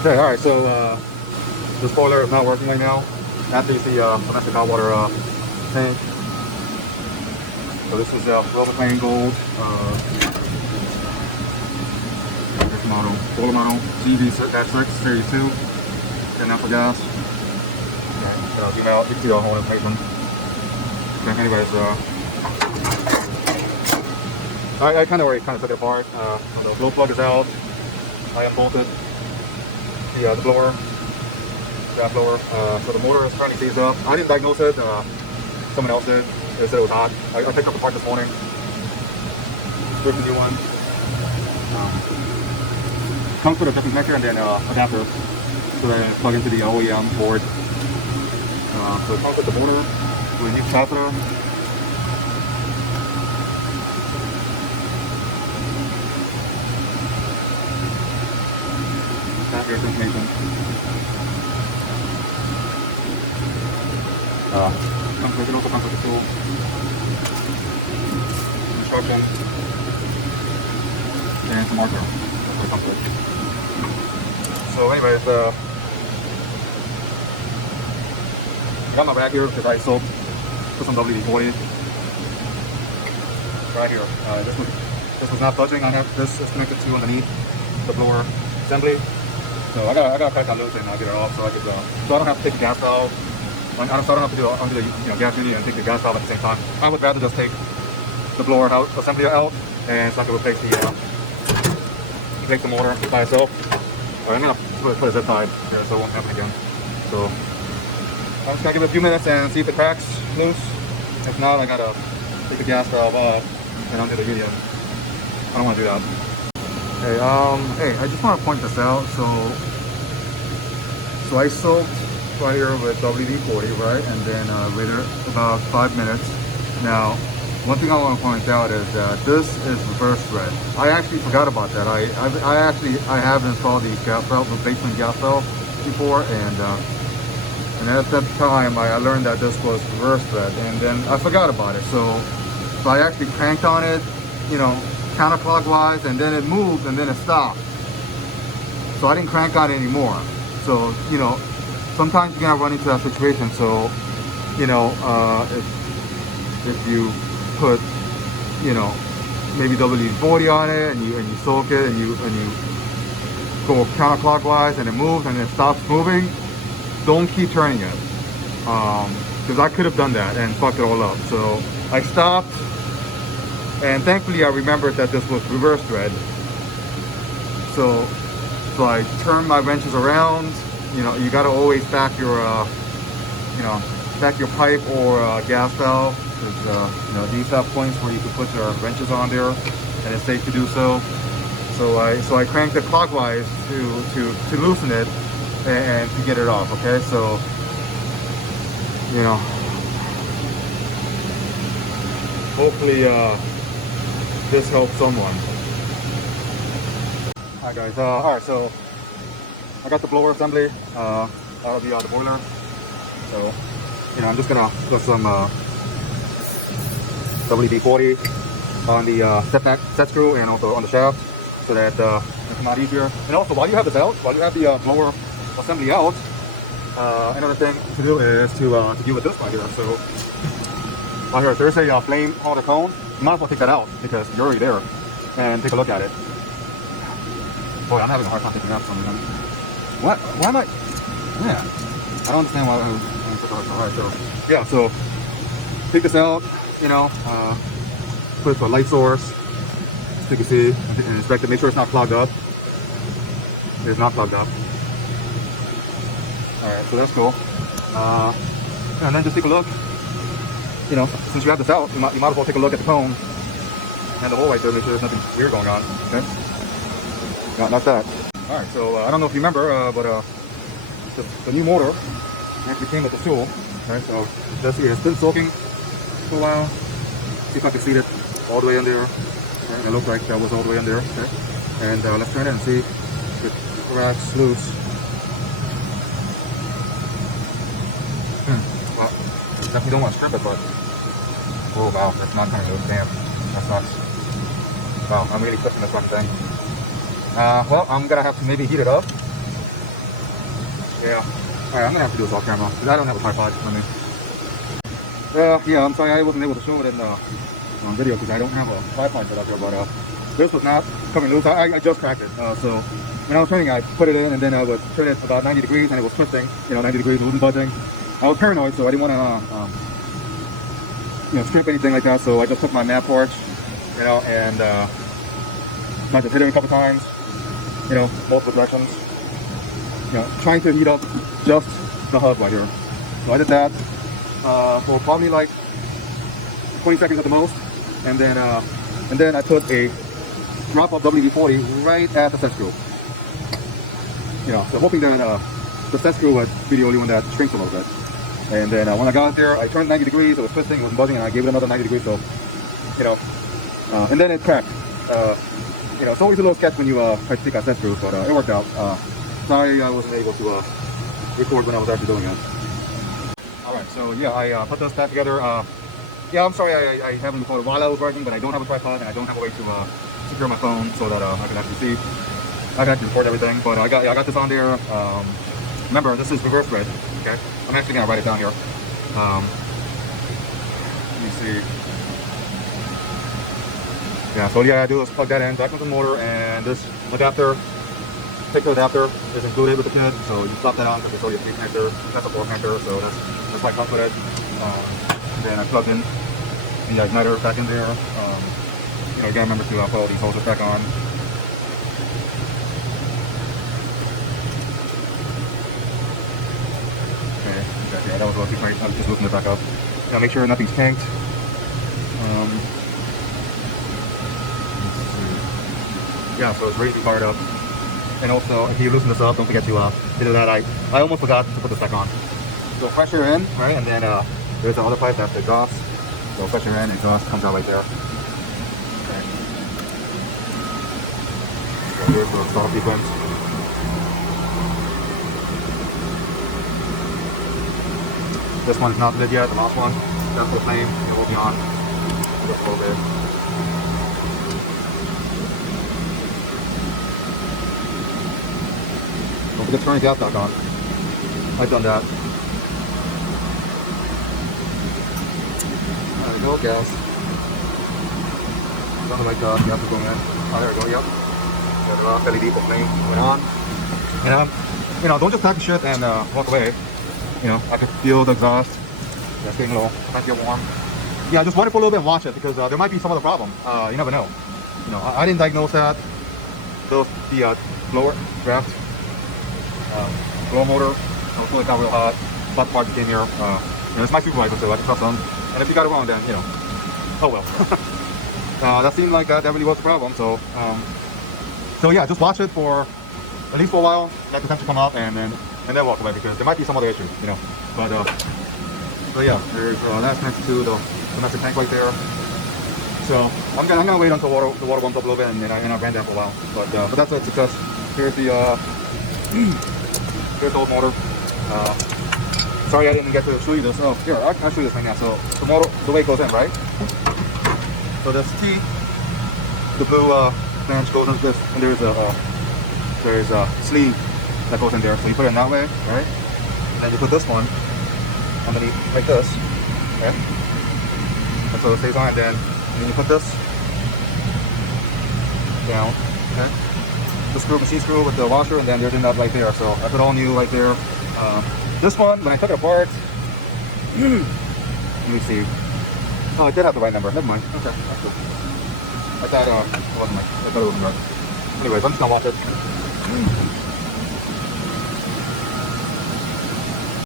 Okay, alright, so the spoiler is not working right now. After you see domestic hot water tank. So this is WeilMclain Gold. This model, solar model, GV-6 Series 2. And natural gas. Okay, so zoom out, you can see the whole information. Okay, anyways, I kind of already took it apart. So the blow plug is out. I unbolted the blower, gas blower. So the motor is currently seized up. I didn't diagnose it. Someone else did. They said it was hot. I picked up the part this morning. Here's the new one. Comes with a different connector and then adapter. So then plug into the OEM board. So it comes with the motor, with a new capacitor. Here's information. It also comes with the tool. Instruction. And some marker. That's what it comes with. So anyways, got my bag here because I soaked put some WD-40 right here. This was not budging. I have this is connected to underneath the blower assembly. So I gotta crack that loose and get it off so I could so I don't have to take the gas valve. So I don't have to do it under the gas duty and take the gas valve at the same time. I would rather just take the blower out, assembly out, and so I can replace the motor by itself. Alright, I'm gonna put a zip tie there so it won't happen again. So I'm just gonna give it a few minutes and see if the crack's loose. If not, I gotta take the gas valve off and undo the video. I don't want to do that. Hey, hey, I just want to point this out. So I soaked right here with WD-40, right? And then later, about 5 minutes. Now, one thing I want to point out is that this is reverse thread. I actually forgot about that. I have installed the gas valve, replacement gas valve before, and at that time I learned that this was reverse thread, and then I forgot about it. So I actually cranked on it, counterclockwise, and then it moved and then it stopped. So I didn't crank on it anymore. So sometimes you're gonna run into that situation. So if you put maybe WD-40 on it and you soak it and you go counterclockwise and it moves and it stops moving, don't keep turning it, because I could have done that and fucked it all up. So I stopped. And thankfully I remembered that this was reverse thread. So I turned my wrenches around. You gotta always back your back your pipe or gas valve. Because these have points where you can put your wrenches on there, and it's safe to do so. So I cranked it clockwise to loosen it and to get it off. Okay, so hopefully this helps someone. Alright guys, alright, so I got the blower assembly out of the boiler. So I'm just gonna put some WD-40 on the set screw and also on the shaft so that it come out easier. And also, while you have this out, while you have the blower assembly out, another thing to do is to deal with this right here. So right here, there's a flame holder cone. You might as well take that out because you're already there, and take a look at it. Boy, I'm having a hard time picking up something. What? Why am I? Yeah, I don't understand why I'm such a hard time. Alright, so yeah, so take this out. Put it to a light source so you can see and inspect it. Make sure it's not clogged up. It's not clogged up. Alright, so that's cool. And then just take a look. Since you have this out, you might as well take a look at the cone and the hole right there, make sure there's nothing weird going on. Okay? Not that. Alright, so I don't know if you remember, but the new motor actually came with the tool. Right, so just see it's been soaking for a while. See if I can see it all the way in there. Okay, it looked like that was all the way in there. Okay? And let's turn it and see if it cracks loose. Well, definitely don't want to strip it, but oh wow, that's not coming loose. Damn, that sucks. Wow, I'm really pushing this fucking thing. Well, I'm gonna have to maybe heat it up Yeah. Alright, I'm gonna have to do this off camera because I don't have a tripod on me. Yeah, I'm sorry I wasn't able to show it in the video because I don't have a tripod set up here, but this was not coming loose. I just cracked it. So when I was training, I put it in and then I was turning it about 90 degrees and it was twisting, 90 degrees, it wasn't budging. I was paranoid, so I didn't want to, strip anything like that. So I just took my mat torch, and I just hit it a couple times, multiple directions, trying to heat up just the hub right here. So I did that for probably like 20 seconds at the most, and then I put a drop of WD-40 right at the set screw. So hoping that the set screw would be the only one that shrinks a little bit. And then when I got there, I turned 90 degrees, it was twisting, it was buzzing, and I gave it another 90 degrees, so, and then it cracked. It's always a little sketch when you try to take out set screws, but it worked out. Sorry I wasn't able to record when I was actually doing it. Alright, so yeah, I put this back together. Yeah, I'm sorry I haven't recorded while I was working, but I don't have a tripod and I don't have a way to secure my phone so that I can actually see. I can actually record everything, but I got this on there. Remember, this is reverse red. Okay, I'm actually gonna write it down here. Let me see. Yeah, so yeah, I do is plug that in back into the motor, and this adapter, particular adapter, is included with the kit. So you slap that on because it's already a 3 connector. That's a 4 connector, so that's why I comes with it. Then I plugged in the igniter back in there. Again, remember to pull these hoses back on. Okay, that was a little too tight. I'm just looking it back up. Make sure nothing's tanked. Yeah, so it's ready to be fired up. And also, if you loosen this up, don't forget to do that. I almost forgot to put this back on. So pressure in, right, and then there's the other pipe, that's the exhaust. So pressure in, exhaust comes out right there. Okay. So here's the startup sequence. This one's not lit yet, the last one. That's the flame, it will be on just a little bit. Don't forget to turn the gas back on. I've done that. There we go, gas. Sounded like gas is going in. Oh, there we go, yep. The LED flame went on. And don't just pack the shit and walk away. I could feel the exhaust. It's getting a little, might get warm. Yeah, just wait for a little bit and watch it because there might be some other problem. You never know. I didn't diagnose that. The blower draft, blower motor, it got real hot. Hot parts came here. It's my supervisor, so I can trust them. And if you got it wrong, then oh well. That seemed like that really was the problem. So, yeah, just watch it for at least for a while. Let the temperature come up, and then walk away because there might be some other issue, But so yeah, that's next to the domestic tank right there. So I'm gonna wait until the water warms up a little bit, and then I ran that for a while. But that's a success. Here's the here's the old motor. Sorry I didn't get to show you this. Oh, here I'll show you this right now. So the motor, the way it goes in, right? So this T, the blue flange goes into this, and there's a sleeve that goes in there. So you put it in that way, right? And then you put this one underneath like this, okay? And so it stays on, and then you put this down, okay? The screw, machine screw with the washer, and then there's a nut right there. So I put all new right there. This one, when I took it apart, let me see. Oh, I did have the right number. Never mind. Okay, that's cool. I thought it wasn't right. I thought it wasn't right. Anyways, I'm just gonna watch it.